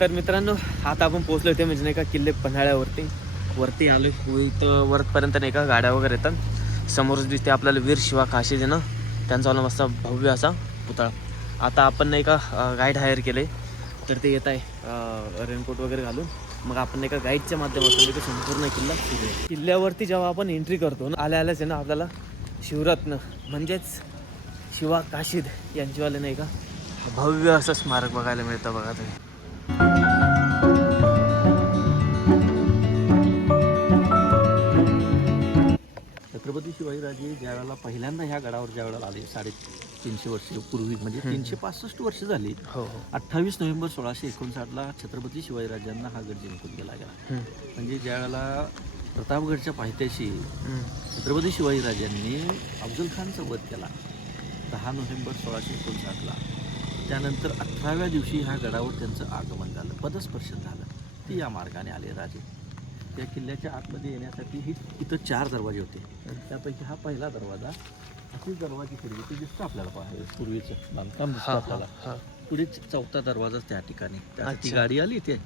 तर मित्रांनो आता आपण पोहोचलो ते म्हणजे नाही का किल्ले पन्हाळ्यावरती आलो. इथं वरपर्यंत नाही का गाड्या वगैरे येतात. समोरच दिसते आपल्याला वीर शिवा काशीद ना, त्यांचा वाला मस्त भव्य असा पुतळा. आता आपण नाही का गाईड हायर केले, तर ते येत आहे रेनकोट वगैरे घालून. मग आपण नाही का गाईडच्या माध्यमातून नाही का संपूर्ण किल्ल्यावरती जेव्हा आपण एंट्री करतो ना, आल्याच आहे ना आपल्याला शिवरत्न म्हणजेच शिवा काशीद यांचीवाले नाही का भव्य असं स्मारक बघायला मिळतं. बघा तुम्ही. छत्रपती शिवाजीराजे ज्यावेळेला पहिल्यांदा ह्या गडावर ज्यावेळेला आले 350 वर्षापूर्वी, म्हणजे 365 वर्ष झाली. हो 28 नोव्हेंबर 1659ला छत्रपती शिवाजीराजांना हा गड जिंकून गेला गेला. म्हणजे ज्यावेळेला प्रतापगडच्या पायथ्याशी छत्रपती शिवाजीराजांनी अफजल खानचा वध केला 10 नोव्हेंबर 1659ला, त्यानंतर 18व्या दिवशी ह्या गडावर त्यांचं आगमन झालं, पदस्पर्शन झालं. ती या मार्गाने आले राजे. त्या किल्ल्याच्या आतमध्ये येण्यासाठी इथं 4 दरवाजे होते. त्यापैकी हा पहिला दरवाजा, अशीच दरवाजी पूर्वी ते दिसतं आपल्याला, पूर्वीचं बांधकाम दिसतं आपल्याला. पुढे 4था दरवाजा त्या ठिकाणी, ती गाडी आली ते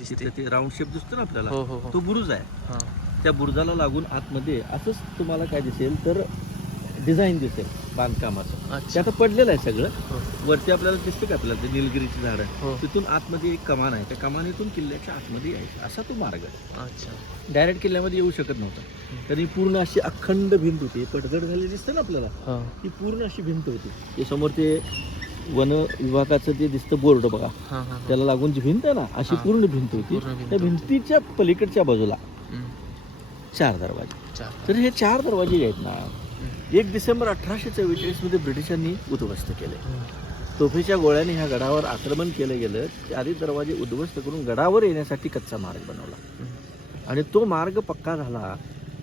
तिथे ते राऊंड शेप दिसतो ना आपल्याला, तो बुरुज आहे. त्या बुरुजाला लागून आतमध्ये असंच तुम्हाला काय दिसेल तर डिझाईन दिसेल बांधकामाचं. ते आता पडलेलं आहे सगळं. वरती आपल्याला दिसतं का आपल्याला ते निलगिरीची झाडं, तिथून आतमध्ये एक कमान आहे, त्या कमानीतून किल्ल्याच्या आतमध्ये यायचं असा तो मार्ग. अच्छा, डायरेक्ट किल्ल्यामध्ये येऊ शकत नव्हता. तरी पूर्ण अशी अखंड भिंत होती, पडझड झालेली दिसतं ना आपल्याला, ती पूर्ण अशी भिंत होती. ते समोर ते वन विभागाचं ते दिसतं बोर्ड बघा, त्याला लागून जी भिंत आहे ना, अशी पूर्ण भिंत होती. त्या भिंतीच्या पलीकडच्या बाजूला 4 दरवाजे. तर हे 4 दरवाजे आहेत ना, 1 डिसेंबर 1844 मध्ये ब्रिटिशांनी उद्ध्वस्त केले. तोफेच्या गोळ्याने ह्या गडावर आक्रमण केलं गेलं. त्याआधी दरवाजे उद्ध्वस्त करून गडावर येण्यासाठी कच्चा मार्ग बनवला आणि तो मार्ग पक्का झाला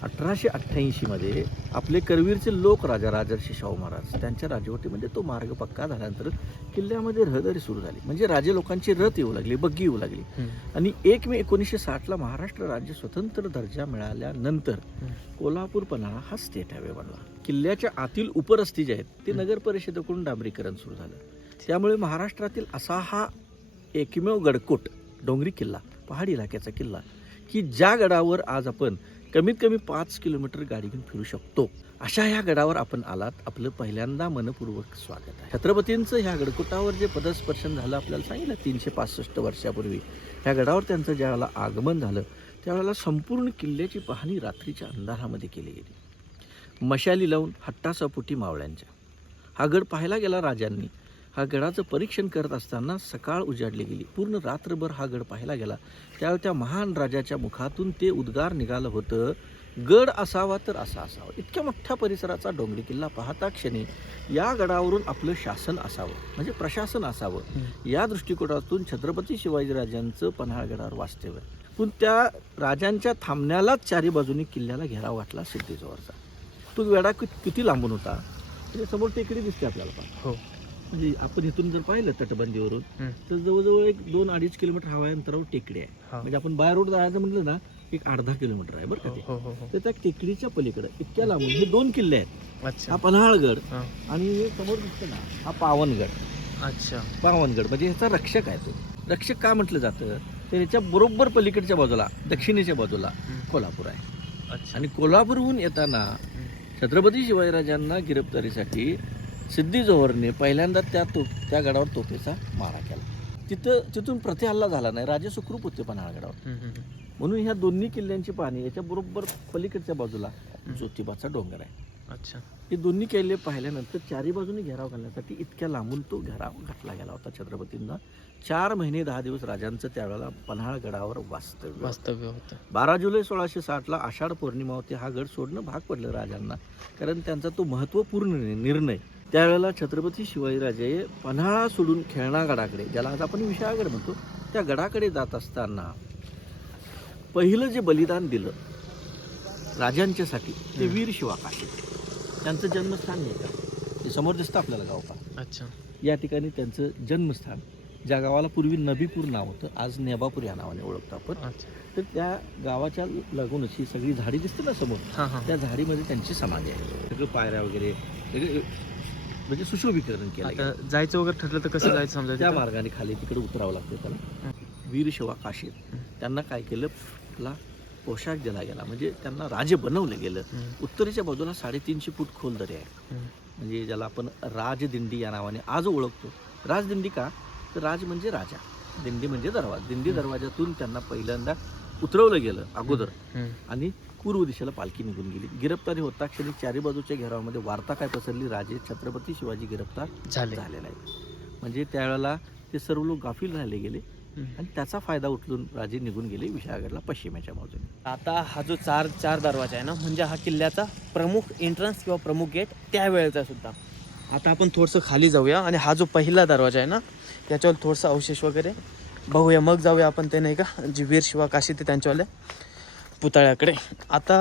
1888 मध्ये. आपले करवीरचे लोक राजा राजर्षी शाहू महाराज त्यांच्या राजवटीमध्ये तो मार्ग पक्का झाल्यानंतर किल्ल्यामध्ये रहदारी सुरू झाली. म्हणजे राजे लोकांची रथ येऊ लागली, बग्गी येऊ लागली. आणि 1 मे 1960ला महाराष्ट्र राज्य स्वतंत्र दर्जा मिळाल्यानंतर कोल्हापूर पन्हाळा हा स्टेट हायवे बनला. किल्ल्याच्या आतील उपरस्ती जे आहेत ते नगर परिषदेकडून डांबरीकरण सुरू झालं. त्यामुळे महाराष्ट्रातील असा हा एकमेव गडकोट डोंगरी किल्ला, पहाडी इलाक्याचा किल्ला, की ज्या गडावर आज आपण कमीत कमी 5 किलोमीटर गाडी घेऊन फिरू शकतो. अशा ह्या गडावर आपण आलात, आपलं पहिल्यांदा मनपूर्वक स्वागत आहे. छत्रपतींचं ह्या गडकोटावर जे पदस्पर्शन झालं आपल्याला सांगितलं 365 वर्षापूर्वी, ह्या गडावर त्यांचं ज्यावेळेला आगमन झालं त्यावेळेला संपूर्ण किल्ल्याची पाहणी रात्रीच्या अंधारामध्ये केली गेली. मशाली लावून हट्टासापोटी मावळ्यांच्या हा गड पाहायला गेला राजांनी. हा गडाचं परीक्षण करत असताना सकाळ उजाडली गेली. पूर्ण रात्रभर हा गड पाहायला गेला. त्यावेळी त्या महान राजाच्या मुखातून ते उद्गार निघालं होतं, गड असावा तर असा असावा. इतक्या मोठ्या परिसराचा डोंगरी किल्ला पाहता क्षणी या गडावरून आपलं शासन असावं, म्हणजे प्रशासन असावं, या दृष्टिकोनातून छत्रपती शिवाजीराजांचं पन्हाळगडावर वास्तव्य. पण त्या राजांच्या थांबण्यालाच 4 बाजूनी किल्ल्याला घेराव घातला सिद्धेश्वरचा. तो वेढा किती लांबून होता, त्याच्या समोर टेकडी दिसते आपल्याला. हो, म्हणजे आपण इथून जर पाहिलं तटबंदीवरून तर जवळजवळ 1-2-2.5 किलोमीटर हवाई अंतरावर टेकडी आहे. म्हणजे आपण बाय रोड जायचं म्हटलं ना, 1-अर्धा किलोमीटर आहे बरं का ते. तर त्या टेकडीच्या पलीकडे इतक्या लांबून हे 2 किल्ले आहेत. हा पन्हाळगड आणि समोर दिसतं ना हा पावनगड. अच्छा, पावनगड म्हणजे ह्याचा रक्षक आहे. तो रक्षक का म्हटलं जातं तर याच्या बरोबर पलीकडच्या बाजूला, दक्षिणेच्या बाजूला कोल्हापूर आहे. आणि कोल्हापूरहून येताना छत्रपती शिवाजीराजांना गिरफ्तारीसाठी सिद्धी जोहरने पहिल्यांदा त्या गडावर तोफेचा मारा केला. तिथून प्रतिहल्ला झाला नाही. राजे सुखरूप होते पन्हाळगडावर. म्हणून ह्या दोन्ही किल्ल्यांची पाहणी याच्या बरोबर पलीकडच्या बाजूला ज्योतिबाचा डोंगर आहे. अच्छा, हे दोन्ही किल्ले पाहिल्यानंतर 4 बाजूने घेराव घालण्यासाठी इतक्या लांबून तो घेराव घातला गेला होता छत्रपतींना. 4 महिने 10 दिवस राजांचं त्यावेळेला पन्हाळगडावर वास्तव्य होतं. 12 जुलै 1660ला आषाढ पौर्णिमा होती. हा गड सोडणं भाग पडलं राजांना, कारण त्यांचा तो महत्त्वपूर्ण निर्णय. त्यावेळेला छत्रपती शिवाजीराजे पन्हाळा सोडून खेळणा गडाकडे, ज्याला आज आपण विशाळगड म्हणतो, त्या गडाकडे जात असताना पहिलं जे बलिदान दिलं राजांच्यासाठी ते वीर शिवा काशीद. त्यांचं जन्मस्थान हे का ते समोर दिसतं आपल्याला गाव का. अच्छा, या ठिकाणी त्यांचं जन्मस्थान, ज्या गावाला पूर्वी नबीपूर नाव होतं, आज नेबापूर या नावाने ओळखतो आपण. तर त्या गावाच्या लागूनच ही सगळी झाडी दिसते ना समोर, त्या झाडीमध्ये त्यांची समाधी आहे. सगळं पायऱ्या वगैरे म्हणजे सुशोभीकरण केलं. जायचं वगैरे ठरलं तर कसं जायचं समजा? त्या मार्गाने खाली तिकडे उतरावं लागतं त्याला. वीर शिवा काशीद त्यांना काय केलं, आपला पोशाख दिला गेला, म्हणजे त्यांना राजे बनवलं गेलं. उत्तरेच्या बाजूला 350 फूट खोल दरी आहे, म्हणजे ज्याला आपण राजदिंडी या नावाने आज ओळखतो. राजदिंडी का, तर राज म्हणजे राजा, दिंडी म्हणजे दरवाजा. दिंडी दरवाजातून त्यांना पहिल्यांदा उतरवलं गेलं अगोदर, आणि पूर्व दिशेला पालखी निघून गेली. गिरफ्तारी होता क्षणी चारी बाजूच्या घेरावामध्ये वार्ता काय पसरली, राजे छत्रपती शिवाजी गिरफ्तार झालेला आहे. म्हणजे त्यावेळेला ते सर्व लोक गाफील राहिले गेले, आणि त्याचा फायदा उचलून राजे निघून गेले विशाळगडला पश्चिमेच्या बाजूने. आता हा जो चार दरवाजा आहे ना, म्हणजे हा किल्ल्याचा प्रमुख एंट्रन्स किंवा प्रमुख गेट त्यावेळेचा सुद्धा. आता आपण थोडंसं खाली जाऊया, आणि हा जो पहिला दरवाजा आहे ना, त्याच्यावर थोडंसं अवशेष वगैरे बघूया, मग जाऊया आपण ते नाही का जी वीर शिवा काशीद ते त्यांच्यावाल्या पुतळ्याकडे. आता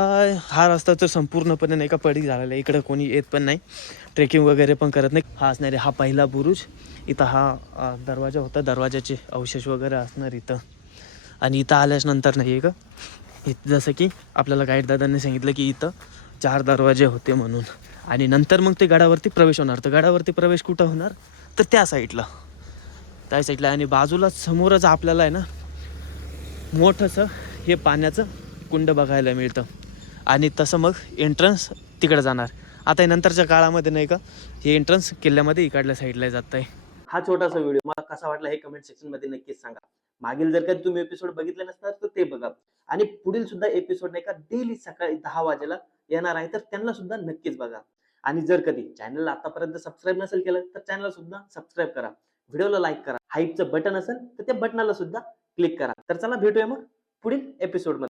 हा रस्ता तर संपूर्णपणे नाही का पडीक झालेला आहे, इकडं कोणी येत पण नाही, ट्रेकिंग वगैरे पण करत नाही. हा असणार आहे हा पहिला बुरुज, इथं हा दरवाजा होता, दरवाजाचे अवशेष वगैरे असणार इथं. आणि इथं आल्याच नंतर नाही का, इथं जसं की आपल्याला गाईड दादांनी सांगितलं की इथं 4 दरवाजे होते म्हणून, आणि नंतर मग ते गडावरती प्रवेश होणार. तर गडावरती प्रवेश कुठं होणार, तर त्या साईडला आणि बाजूला समोरच आपल्याला आहे ना मोठंसं हे पाण्याचं कुंड बघायला मिळतं, आणि तसं मग एंट्रन्स तिकडे जाणार. आता हे नंतरच्या काळामध्ये नाही का हे एंट्रन्स किल्ल्यामध्ये इकडल्या साईडला जात आहे. हा छोटासा व्हिडिओ मला कसा वाटला हे कमेंट सेक्शन मध्ये नक्कीच सांगा. मागील जर कधी तुम्ही एपिसोड बघितले नसतात तर ते बघा, आणि पुढील सुद्धा एपिसोड नाही का डेली सकाळी 10 वाजेला येणार आहे, तर त्यांना सुद्धा नक्कीच बघा. आणि जर कधी चॅनलला आतापर्यंत सबस्क्राईब नसेल केलं तर चॅनलला सुद्धा सबस्क्राईब करा, व्हिडिओला लाईक करा, हाईपचं बटन असेल तर त्या बटनाला सुद्धा क्लिक करा. तर चला भेटूया मग पुढील एपिसोड मध्ये.